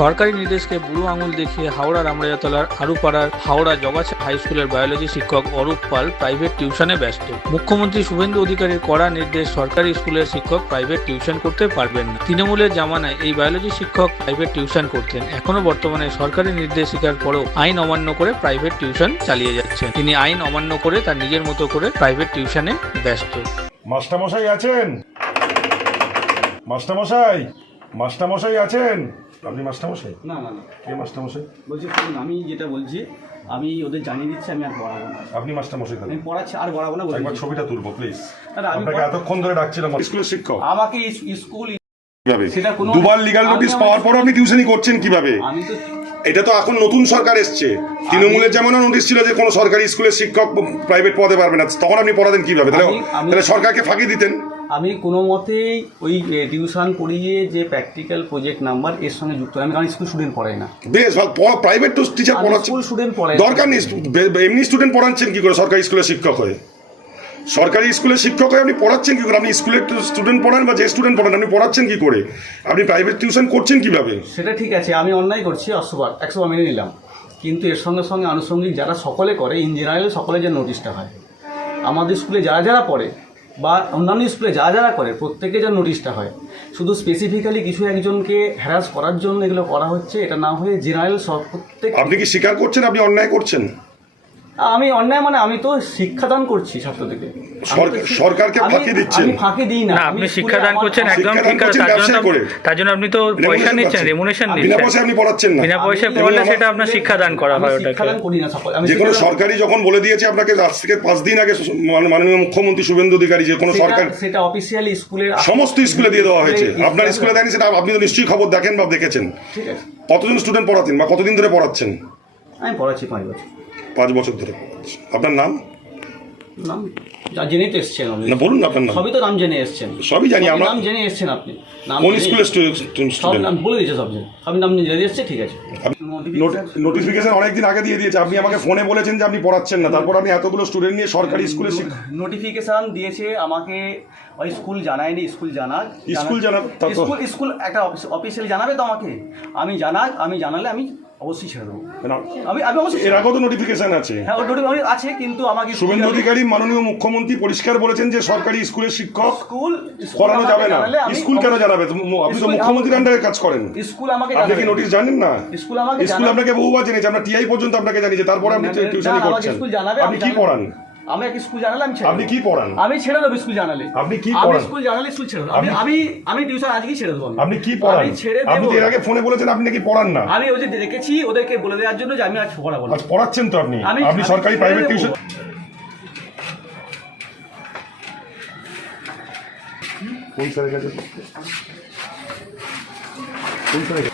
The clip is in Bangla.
সরকারি নির্দেশকে বুড়ো আঙুল দেখিয়ে হাওড়ার আমরাজাতলার আরুপাড়ার হাওড়া জগাছা হাই স্কুলের বায়োলজি শিক্ষক অরূপ পাল প্রাইভেট টিউশনে ব্যস্ত। মুখ্যমন্ত্রী শুভেন্দু অধিকারীর কড়া নির্দেশ, সরকারি স্কুলের শিক্ষক প্রাইভেট টিউশন করতে পারবেন না। তৃণমূলের জামানায় এই বায়োলজি শিক্ষক প্রাইভেট টিউশন করতেন, এখনো বর্তমানে সরকারি নির্দেশিকার পরেও আইন অমান্য করে প্রাইভেট টিউশন চালিয়ে যাচ্ছেন। তিনি আইন অমান্য করে তার নিজের মতো করে প্রাইভেট টিউশনে ব্যস্ত। মাস্টারমশাই আছেন? মাস্টারমশাই, মাস্টারমশাই আছেন? আপনি মাস্টারমশাই? না না না, কে মাস্টারমশাই? বলছি শুনুন, আমি যেটা বলছি আমি ওদের জানিয়ে দিচ্ছি, আমি আর পড়াবো না। আপনি মাস্টারমশাই? আমি পড়াচ্ছি আর পড়াবো না। একবার ছবিটা তুলবো প্লিজ। দাদা, আমি আপনাকে এতক্ষণ ধরে ডাকছিলাম। স্কুলের শিক্ষক আমাকে স্কুল কিভাবে? সেটা কোনো দুবার লিগ্যাল নোটিশ পাওয়ার পর আপনি টিউশনই করছেন কিভাবে? আমি তো এটা তো এখন নতুন সরকার এসছে। তৃণমূলের যেমন নোটিশ ছিল যে কোনো সরকারি স্কুলের শিক্ষক প্রাইভেট পদে পারবে না, তখন আপনি পড়াতেন কিভাবে? তাহলে সরকারকে ফাঁকি দিতেন। আমি কোনো মতেই ওই টিউশন পড়িয়ে যে প্র্যাকটিক্যাল প্রজেক্ট নাম্বার এর সঙ্গে যুক্ত আমি, কারণ স্কুল স্টুডেন্ট পড়াই না। বেশ ভালো, প্রাইভেট তো টিচার পড়াচ্ছেন, স্কুল স্টুডেন্ট পড়াই দরকার নেই। এমনি স্টুডেন্ট পড়াচ্ছেন কি করে সরকারি স্কুলের শিক্ষক হয়ে? সরকারি স্কুলের শিক্ষক হয়ে আপনি পড়াচ্ছেন কি করে? আপনি স্কুলের স্টুডেন্ট পড়ান বা যে স্টুডেন্ট পড়ান, আপনি পড়াচ্ছেন কি করে? আপনি প্রাইভেট টিউশন করছেন কিভাবে? সেটা ঠিক আছে, আমি অন্যায় করছি, 100বার মেনে নিলাম, কিন্তু এর সঙ্গে সঙ্গে আনুষঙ্গিক যারা সকলে করে, ইন জেনারেল সকলে যে নোটিশটা হয়, আমাদের স্কুলে যারা যারা পড়ে বা অন্যান্য স্কুলে যারা যারা করে প্রত্যেকে যে নোটিশটা হয়, শুধু স্পেসিফিক্যালি কিছু একজনকে হ্যারাস করার জন্য এগুলো করা হচ্ছে, এটা না হয়ে জেনারেল সব প্রত্যেক। আপনি কি স্বীকার করছেন আপনি অন্যায় করছেন? আমি অন্যায় মানে আমি তো শিক্ষাদান করছি ছাত্রদেরকে, সরকারকে ফাঁকি দিচ্ছেন। আমি ফাঁকি দিই না, আপনি শিক্ষাদান করছেন, একদম ঠিক আছে। তার জন্য আপনি তো পয়সা নিচ্ছেন, রেমুনেশন বিনা নিচ্ছেন। পয়সায় আপনি পড়াচ্ছেন না। বিনা পয়সায় পড়লে সেটা আপনার শিক্ষাদান করা হয়। ওটাকে শিক্ষাদান করি না সকল। যে কোনো সরকারি যখন বলে দিয়েছে আপনাকে আজ থেকে 5 দিন আগে মাননীয় মুখ্যমন্ত্রী শুভেন্দু অধিকারী, যে কোনো সরকার সেটা অফিসিয়ালি স্কুলের সমস্ত স্কুলে দিয়ে দেওয়া হয়েছে। আপনার স্কুলে দেয়নি, সেটা আপনি তো নিশ্চয়ই খবর দেখেন বা দেখেছেন। ঠিক আছে, কতজন স্টুডেন্ট পড়াতেন বা কতদিন ধরে পড়াচ্ছেন? আমি পড়াচ্ছি 5 বছর। 5 বছর ধরে পড়াচ্ছেন। আপনার নাম জেনেই তো এসছেন না, বলুন আপনার নাম। সবই তো নাম জেনে এসছেন। সবই জানি আমরা। নাম জেনে এসছেন আপনি? কোন স্কুলের সব স্টুডেন্ট? নাম বলে দিয়েছে, সব নাম জেনে এসছে। ঠিক আছে, নোটিফিকেশন অনেকদিন আগে দিয়ে দিয়েছে। আপনি আমাকে ফোনে বলেছেন যে আপনি পড়াচ্ছেন না, তারপর আপনি এতগুলো স্টুডেন্ট নিয়ে সরকারি স্কুলে নোটিফিকেশন দিয়েছে আমাকে। ওই স্কুল জানায়নি, স্কুল জানাক। স্কুল একটা অফিসিয়ালি জানাবে তো আমাকে। আমি জানালে আমি অবশ্যই ছেড়ে দেবো। আমি অবশ্যই। এর আগেও তো নোটিফিকেশন আছে। হ্যাঁ, আছে, কিন্তু আমাকে শুভেন্দু অধিকারী মাননীয় মুখ্যমন্ত্রী পরিষ্কার বলেছেন যে সরকারি স্কুলের শিক্ষক করানো যাবে না। স্কুল কেন জানাবে? আপনি তো মুখ্যমন্ত্রীর আন্ডারে কাজ করেন। স্কুল আমাকে, আপনি কি নোটিশ জানেন না? স্কুল আপনাকে বহুবার জেনেছে, আমরা টিআই পর্যন্ত আপনাকে জানিয়েছে, তারপরে আপনি টিউশনি করছেন। আপনি কি পড়ান? আমি এক স্কুল জানালে আমি আপনি কি পড়ান? আমি ছেড়ে দেবো স্কুল জানালে। আপনি কি পড়ান? স্কুল জানালে স্কুল ছেড়ে দেবো। আমি টিউশন আজকেই ছেড়ে দেবো। আপনি কি পড়ান? আমি ছেড়ে দেবো। আপনি এর আগে ফোনে বলেছেন আপনি নাকি পড়ান না। আমি ওই যে দেখেছি, ওদেরকে বলে দেওয়ার জন্য যে আমি আজ পড়াবো না। আজ পড়াচ্ছেন তো আপনি। আপনি সরকারি প্রাইভেট টিউশন কোন স্যারের কাছে? কোন স্যারের কাছে?